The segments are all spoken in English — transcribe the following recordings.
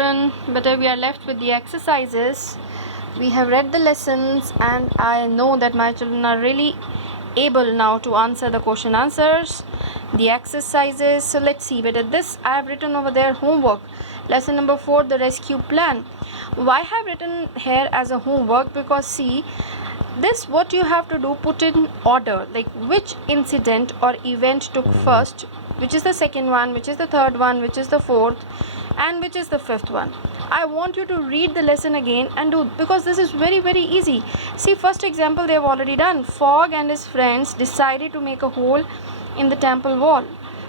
children, but we are left with the exercises. We have read the lessons, and I know that my children are really able now to answer the question answers, the exercises. So let's see. But at this, I have written over there homework. Lesson number 4, the rescue plan. Why have written here as a homework? Because see, this what you have to do, put in order, like which incident or event took first, which is the second one, which is the third one, which is the fourth, and which is the fifth one. I want you to read the lesson again and do, because this is very easy. See, first example they have already done. Fogg and his friends decided to make a hole in the temple wall.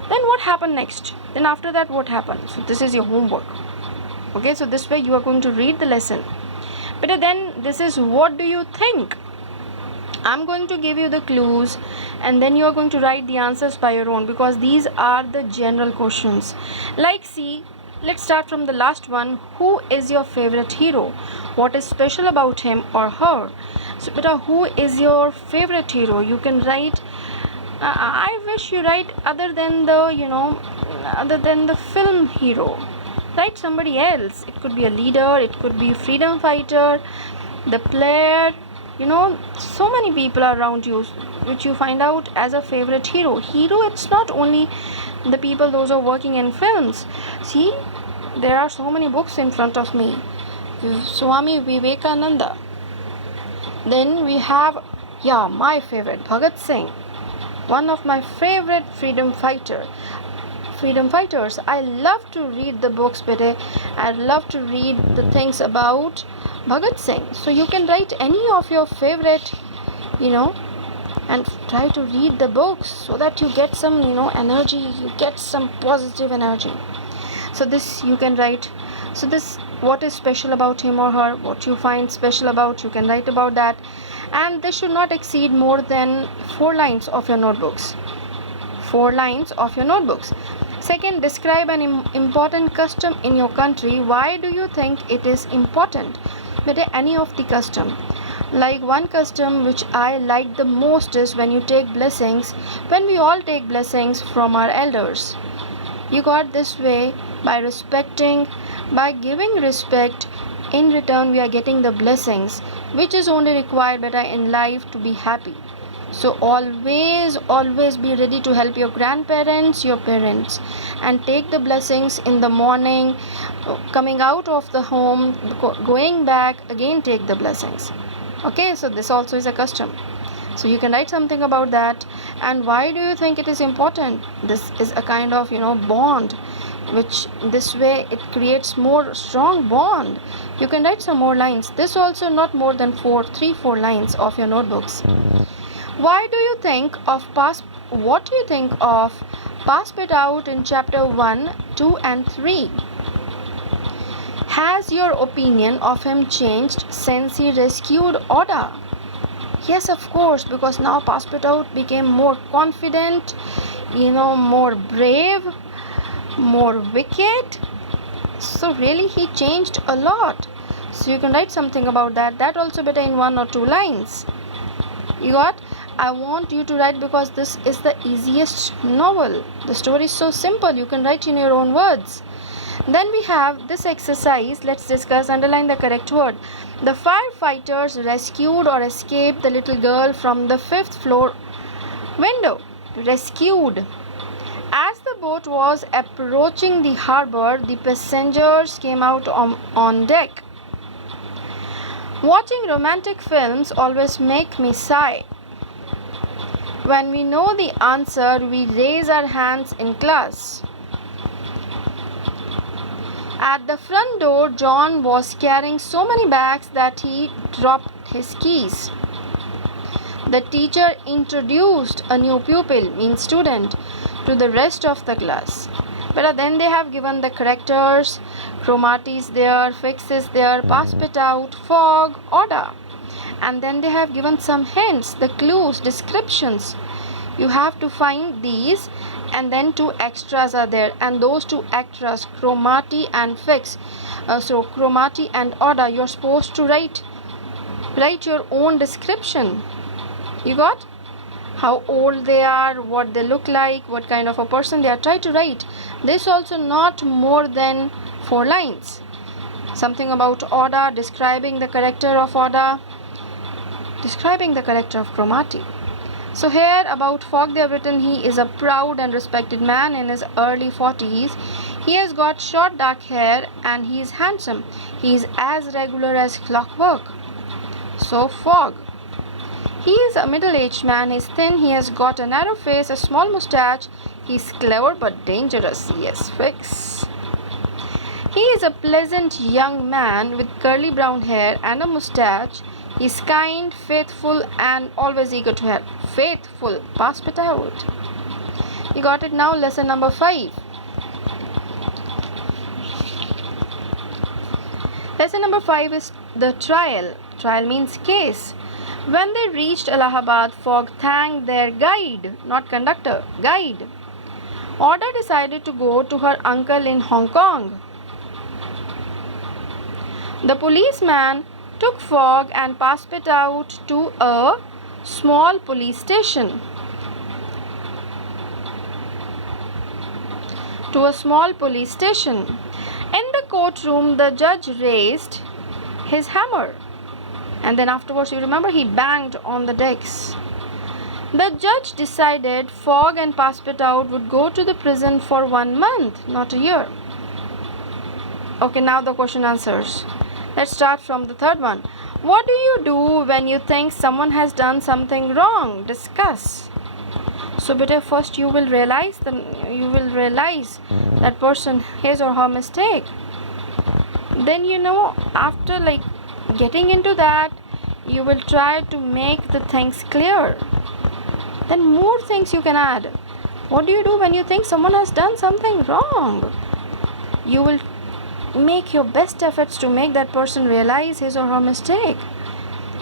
Then what happened next? Then after that what happened? So this is your homework. Okay, so this way you are going to read the lesson. But then this is what do you think? I'm going to give you the clues, and then you are going to write the answers by your own, because these are the general questions. Like see, let's start from the last one. Who is your favorite hero? What is special about him or her? So beta, who is your favorite hero? You can write I wish you write other than the film hero. Write somebody else. It could be a leader, it could be a freedom fighter, the player. So many people are around you which you find out as a favorite hero. It's not only the people those are working in films. See, there are so many books in front of me. Swami Vivekananda. Then we have, my favorite, Bhagat Singh, one of my favorite freedom fighters. I love to read the books, but I love to read the things about Bhagat Singh. So you can write any of your favorite, and try to read the books so that you get some, energy, you get some positive energy. So this you can write. So this, what is special about him or her, what you find special about, you can write about that. And this should not exceed more than 4 lines of your notebooks. 4 lines of your notebooks. Second, describe an important custom in your country. Why do you think it is important? But any of the custom. Like one custom which I like the most is when you take blessings, when we all take blessings from our elders. You got this way, by giving respect, in return we are getting the blessings, which is only required better in life to be happy. So always be ready to help your grandparents, your parents, and take the blessings in the morning, coming out of the home, going back, again take the blessings. Okay, so this also is a custom. So you can write something about that. And why do you think it is important? This is a kind of, bond, which this way it creates more strong bond. You can write some more lines. This also not more than 3-4 lines of your notebooks. What do you think of Pass It Out in chapter 1, 2 and 3? Has your opinion of him changed since he rescued Oda? Yes, of course, because now Pass It Out became more confident, more brave, more wicked. So really he changed a lot. So you can write something about that. That also better in 1 or 2 lines. You got? I want you to write, because this is the easiest novel. The story is so simple, you can write in your own words. Then we have this exercise. Let's discuss, underline the correct word. The firefighters rescued or escaped the little girl from the 5th floor window. Rescued. As the boat was approaching the harbor, the passengers came out on deck. Watching romantic films always make me sigh. When we know the answer, we raise our hands in class. At the front door, John was carrying so many bags that he dropped his keys. The teacher introduced a new pupil, means student, to the rest of the class. But then they have given the characters, chromati's there, fixes there, Pass It Out, Fog, Oda. And then they have given some hints, the clues, descriptions. You have to find these, and then 2 extras are there, and those 2 extras, chromati and fix. So chromati and Oda, you're supposed to write your own description. You got? How old they are, what they look like, what kind of a person they are. Try to write. This also not more than 4 lines. Something about Oda, describing the character of Oda, describing the character of Cromarty. So here about Fogg they have written he is a proud and respected man in his early 40s. He has got short dark hair and he is handsome. He is as regular as clockwork. So Fogg. He is a middle-aged man. He is thin. He has got a narrow face, a small moustache. He is clever but dangerous. Yes, fix. He is a pleasant young man with curly brown hair and a moustache. He is kind, faithful and always eager to help. Faithful. Pass it out. You got it now. Lesson number 5. Lesson number 5 is the trial. Trial means case. When they reached Allahabad, Fogg thanked their guide, not conductor, guide. Oda decided to go to her uncle in Hong Kong. The policeman took Fogg and passed it out to a small police station. In the courtroom, the judge raised his hammer. And then afterwards, you remember, he banged on the decks. The judge decided Fogg and Passepartout would go to the prison for 1 month, not a year. Okay, now the question answers. Let's start from the third one. What do you do when you think someone has done something wrong? Discuss. So, beta, first you will realize that person his or her mistake. Then after getting into that, you will try to make the things clear. Then more things you can add. What do you do when you think someone has done something wrong? You will make your best efforts to make that person realize his or her mistake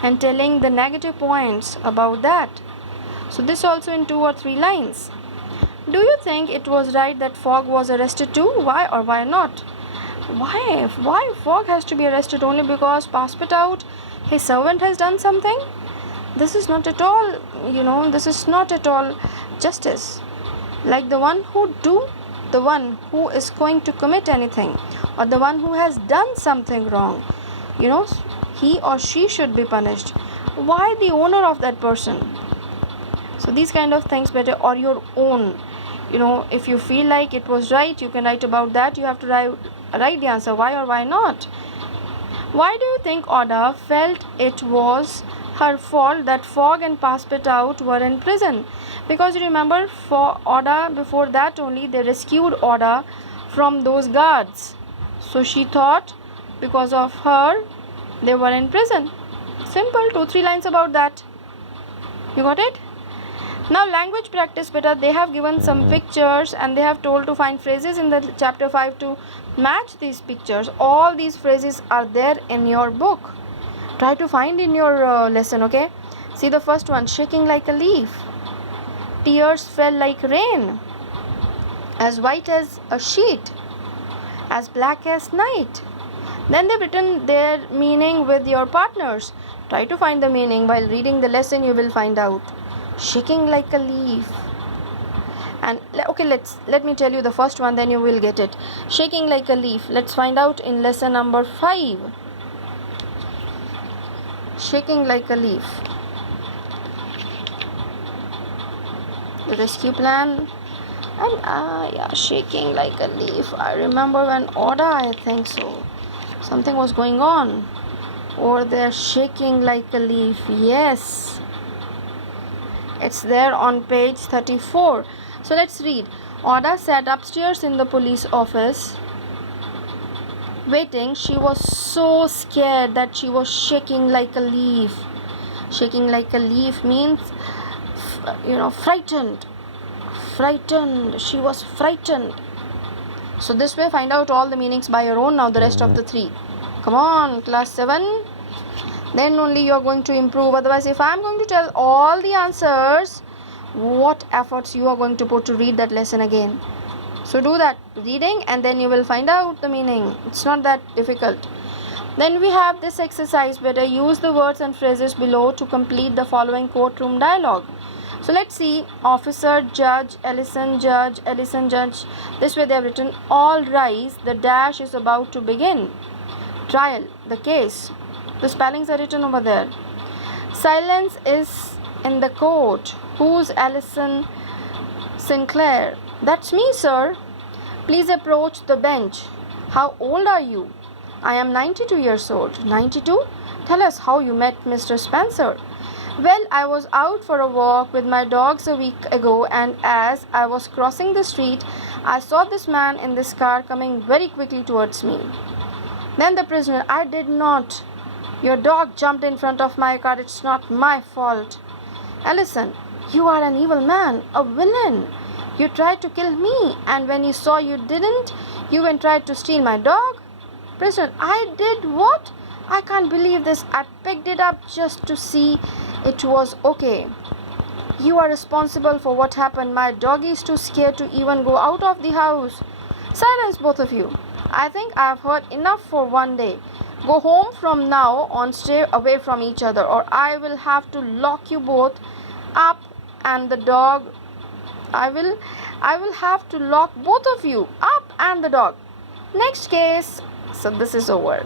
and telling the negative points about that. So this also in 2 or 3 lines. Do you think it was right that Fogg was arrested too? Why or why not? Why Fogg has to be arrested only because Passepartout, his servant, has done something? This is not at all, this is not at all justice. Like the one who is going to commit anything or the one who has done something wrong, he or she should be punished. Why the owner of that person? So these kind of things better, or your own. If you feel like it was right, you can write about that. You have to write the answer, why or why not. Why do you think Oda felt it was her fault that Fogg and Passepartout were in prison? Because you remember, for Oda, before that only, they rescued Oda from those guards. So she thought because of her, they were in prison. Simple, 2-3 lines about that. You got it? Now language practice beta, they have given some pictures and they have told to find phrases in the chapter 5 to match these pictures. All these phrases are there in your book. Try to find in your lesson, okay? See the first one, shaking like a leaf. Tears fell like rain. As white as a sheet. As black as night. Then they've written their meaning with your partners. Try to find the meaning. While reading the lesson, you will find out. Shaking like a leaf. And okay, let me tell you the first one, then you will get it. Shaking like a leaf. Let's find out in lesson number 5. Shaking like a leaf. The rescue plan. And shaking like a leaf. I remember when Oda, I think so, something was going on. Or they're shaking like a leaf. Yes. It's there on page 34. So let's read. Oda sat upstairs in the police office waiting. She was so scared that she was shaking like a leaf. Shaking like a leaf means, frightened. Frightened. She was frightened. So this way, find out all the meanings by your own. Now the rest of the 3. Come on, class 7. Then only you are going to improve. Otherwise, if I am going to tell all the answers, what efforts you are going to put to read that lesson again? So do that reading and then you will find out the meaning. It's not that difficult. Then we have this exercise. Better use the words and phrases below to complete the following courtroom dialogue. So let's see. Officer, judge, Ellison, judge, Ellison, judge. This way they have written, all rise, the dash is about to begin. trial, the case. The spellings are written over there. Silence is in the court. Who's Alison Sinclair? That's me, sir. Please approach the bench. How old are you? I am 92 years old. 92? Tell us how you met Mr. Spencer. Well, I was out for a walk with my dogs a week ago, and as I was crossing the street, I saw this man in this car coming very quickly towards me. Then the prisoner, I did not. Your dog jumped in front of my car. It's not my fault. Alison, you are an evil man, a villain. You tried to kill me, and when you saw you didn't, you went and tried to steal my dog. Prisoner, I did what? I can't believe this. I picked it up just to see it was okay. You are responsible for what happened. My doggy is too scared to even go out of the house. Silence, both of you. I think I have heard enough for one day. Go home from now on, stay away from each other, or I will have to lock you both up and the dog. I will have to lock both of you up and the dog. Next case. So this is over.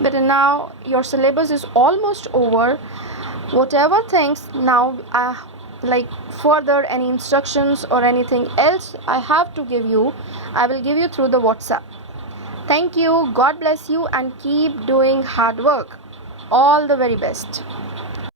But now your syllabus is almost over. Whatever things now, like further any instructions or anything else I have to give you, I will give you through the WhatsApp. Thank you. God bless you and keep doing hard work. All the very best.